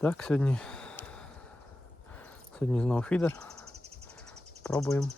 Так, сьогодні. Сьогодні знову фідер. Пробуємо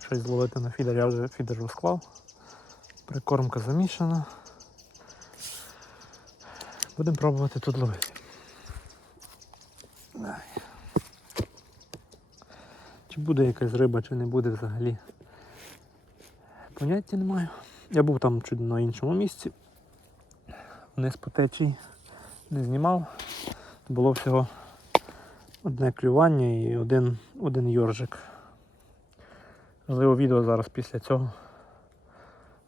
щось зловити на фідер. Я вже фідер розклав. Прикормка замішана. Будемо пробувати тут ловити. Чи буде якась риба, чи не буде взагалі. Поняття не маю. Я був там чуть на іншому місці. Вниз по течії не знімав. Було всього одне клювання і один, один йоржик. Можливо, відео зараз після цього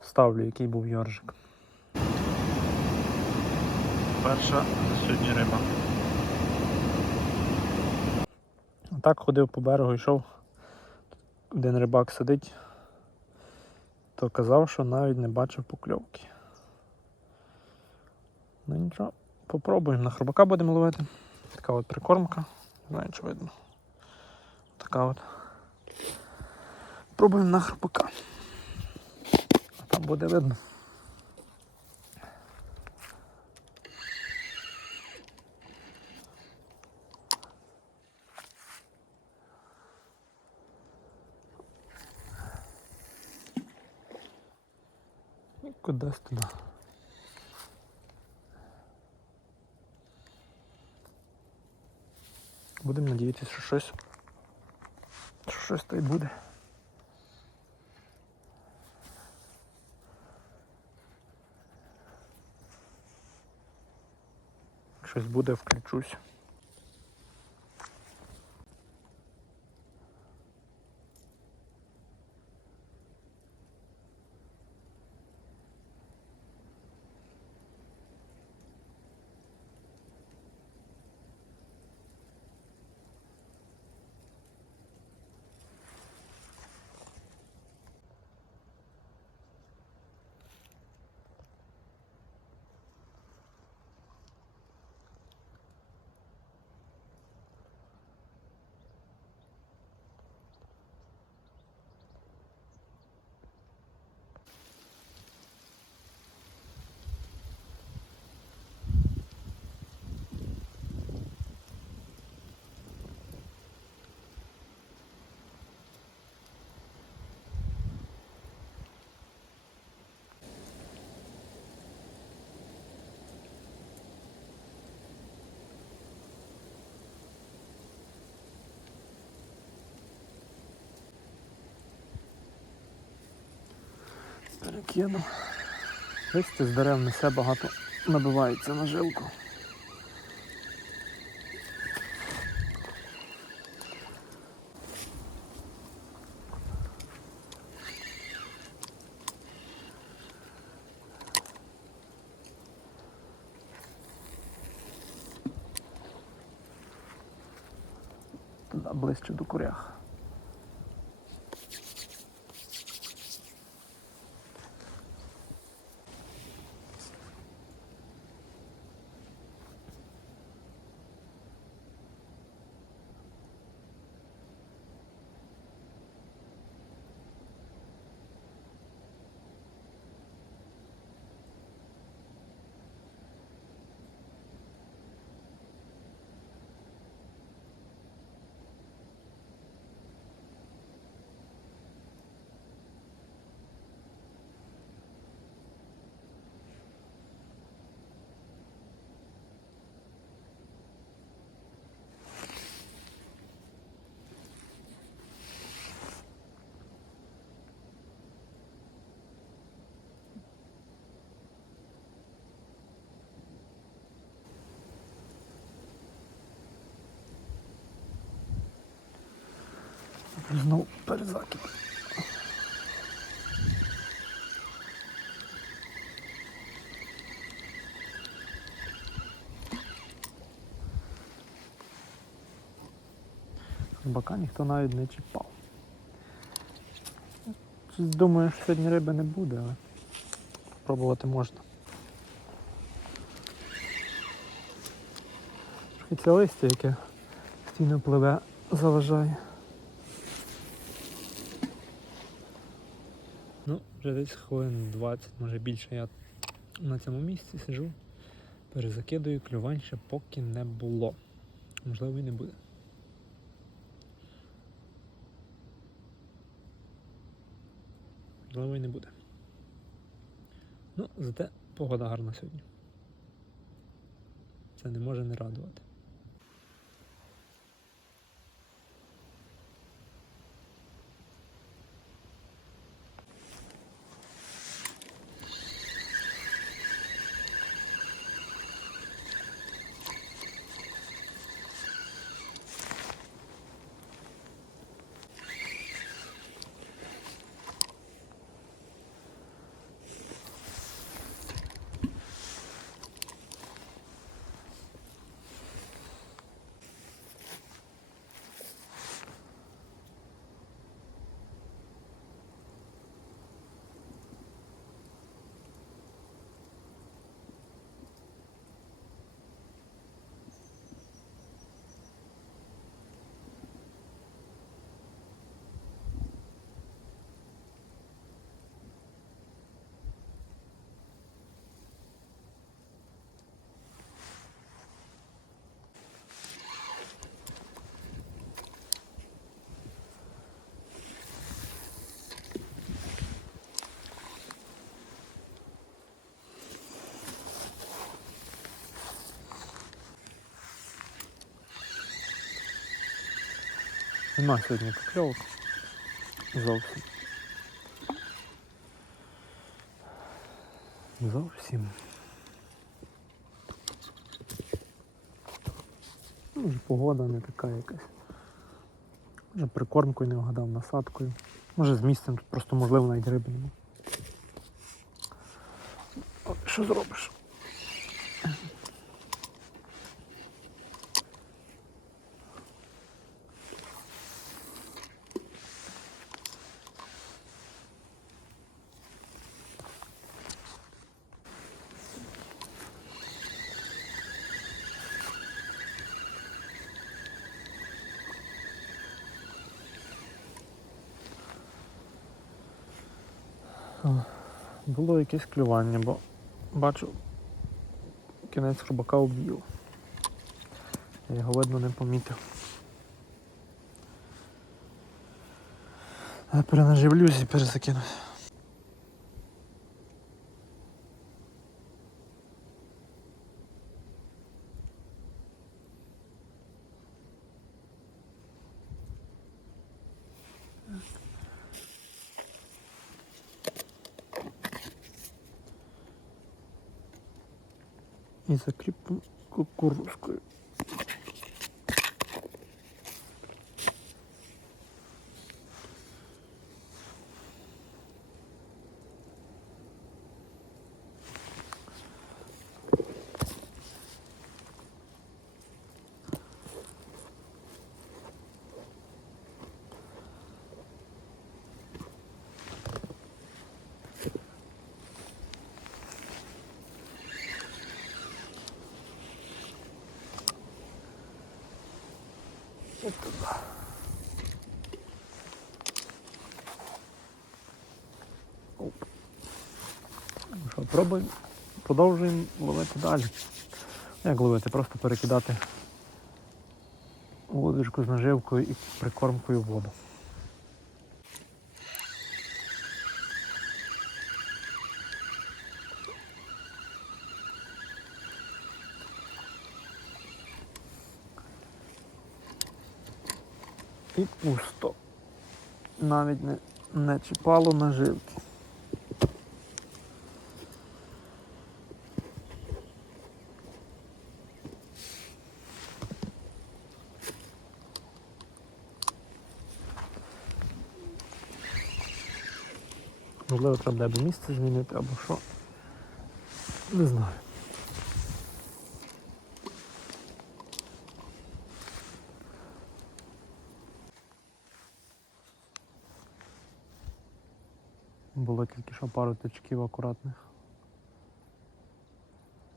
ставлю, який був йоржик. Перша за сьогодні риба. Так ходив по берегу, йшов. Один рибак сидить, то казав, що навіть не бачив покльовки. Ну нічого, попробуємо. На хробака будемо ловити. Така от прикормка. Не знаю, чи видно. Така от. Пробуємо на хробака. Там буде видно. Кудись туди. Будемо надіятися, що щось. Що щось то й буде. Щось буде, включусь. Перекину. Листя з дерев несе багато набивається на жилку. Знову перезакид. Рибака ніхто навіть не чіпав. Думаю, що сьогодні риби не буде, але спробувати можна. Трохи це листя, яке постійно пливе, заважає. Ну, вже десь хвилин 20, може більше я на цьому місці сижу. Перезакидую, клювань ще поки не було. Можливо, і не буде. Можливо, і не буде. Ну, зате погода гарна сьогодні. Це не може не радувати. Нема сьогодні покльовок. Зовсім. Зовсім. Може погода не така якась. Може прикормкою не вгадав насадкою. Може з місцем тут просто можливо навіть риби нема. Що зробиш? Було якесь клювання, бо бачу кінець хробака об'їв. Я його видно не помітив. Перенаживлюсь і перезакинусь. І закріпимо кукурузкою. Ну Що, пробуємо, продовжуємо ловити далі. Як ловити? Просто перекидати водочку з наживкою і прикормкою в воду. І пусто. Навіть не, не чіпало наживки. Можливо, треба буде місце змінити або що. Не знаю. Було тільки що пару тичків акуратних.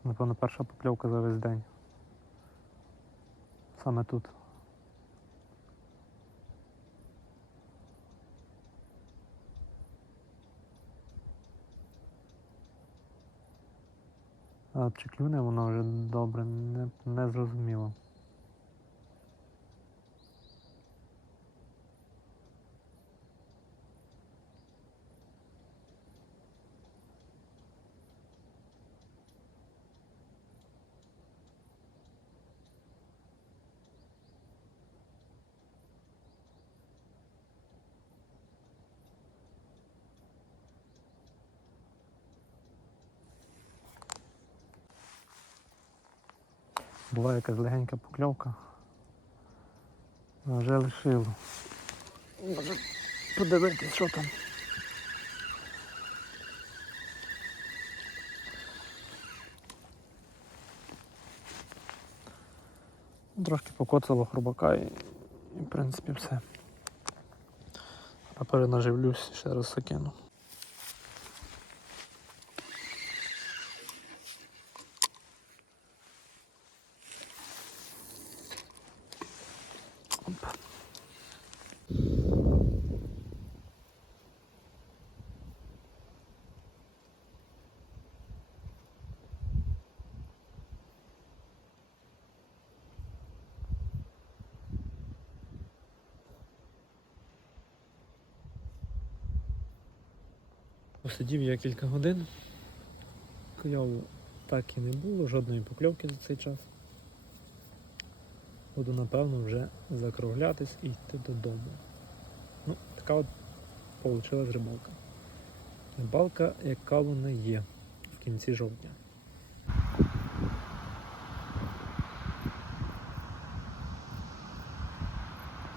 Напевно, перша покльовка за весь день. Саме тут. А чи клюне воно вже добре, не, не зрозуміло. Була якась легенька покльовка. А Вже лишило. Може подивитись, що там. Трошки покоцало хробака і, і в принципі все. А перенаживлюсь, ще раз закину. Оп. Посидів я кілька годин. Кльову так і не було, жодної покльовки за цей час. Буду напевно вже закруглятись і йти додому. Ну, така от вийшла рибалка. Рибалка, яка вона є в кінці жовтня.